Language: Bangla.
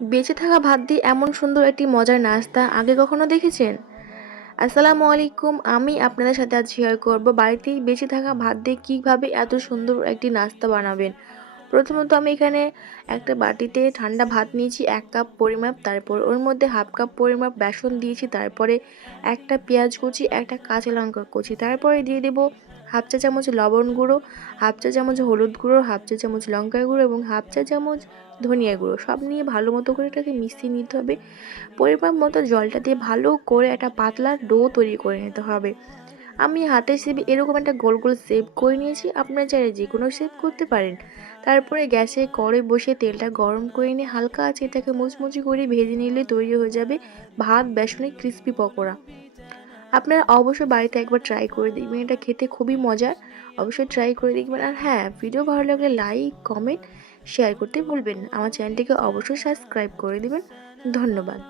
বেঁচে থাকা ভাত দিয়ে এমন সুন্দর একটি মজার নাস্তা আগে কখনো দেখেছেন? আসসালামু আলাইকুম। আমি আপনাদের সাথে আজ শেয়ার করব বাড়িতেই বেঁচে থাকা ভাত দিয়ে কীভাবে এত সুন্দর একটি নাস্তা বানাবেন। প্রথমত আমি এখানে একটা বাটিতে ঠান্ডা ভাত নিয়েছি ১ কাপ পরিমাপ, তারপর ওর মধ্যে 1/2 কাপ পরিমাপ বেসন দিয়েছি, তারপরে একটা পেঁয়াজ কুচি, একটা কাঁচা লঙ্কা কুচি, তারপরে দিয়ে দেব 1/2 চা চামচ লবণ গুঁড়ো, 1/2 চা চামচ হলুদ গুঁড়ো, 1/2 চা চামচ লঙ্কা গুঁড়ো এবং 1/2 চা চামচ ধনিয়া গুঁড়ো। সব নিয়ে ভালো মতো করে এটাকে মিশিয়ে নিতে হবে। পরিমাণ মতো জলটা দিয়ে ভালো করে একটা পাতলা ডো তৈরি করে নিতে হবে। আমি হাতের শেপে এরকম একটা গোল গোল শেপ করে নিয়েছি, আপনারা চাইলে যে কোনো শেপ করতে পারেন। তারপরে গ্যাসে কড়াই বসিয়ে তেলটা গরম করে নিয়ে হালকা আঁচে এটাকে মুচমুচি করে ভেজে নিলে তৈরি হয়ে যাবে ভাত বেসনের ক্রিস্পি পকোড়া। আপনারা অবশ্যই বাড়িতে একবার ট্রাই করে দেখবেন, এটা খেতে খুবই মজার। অবশ্যই ট্রাই করে দেখবেন। আর হ্যাঁ, ভিডিও ভালো লাগলে লাইক, কমেন্ট, শেয়ার করতে ভুলবেন না। আমার চ্যানেলটিকে অবশ্যই সাবস্ক্রাইব করে দিবেন। ধন্যবাদ।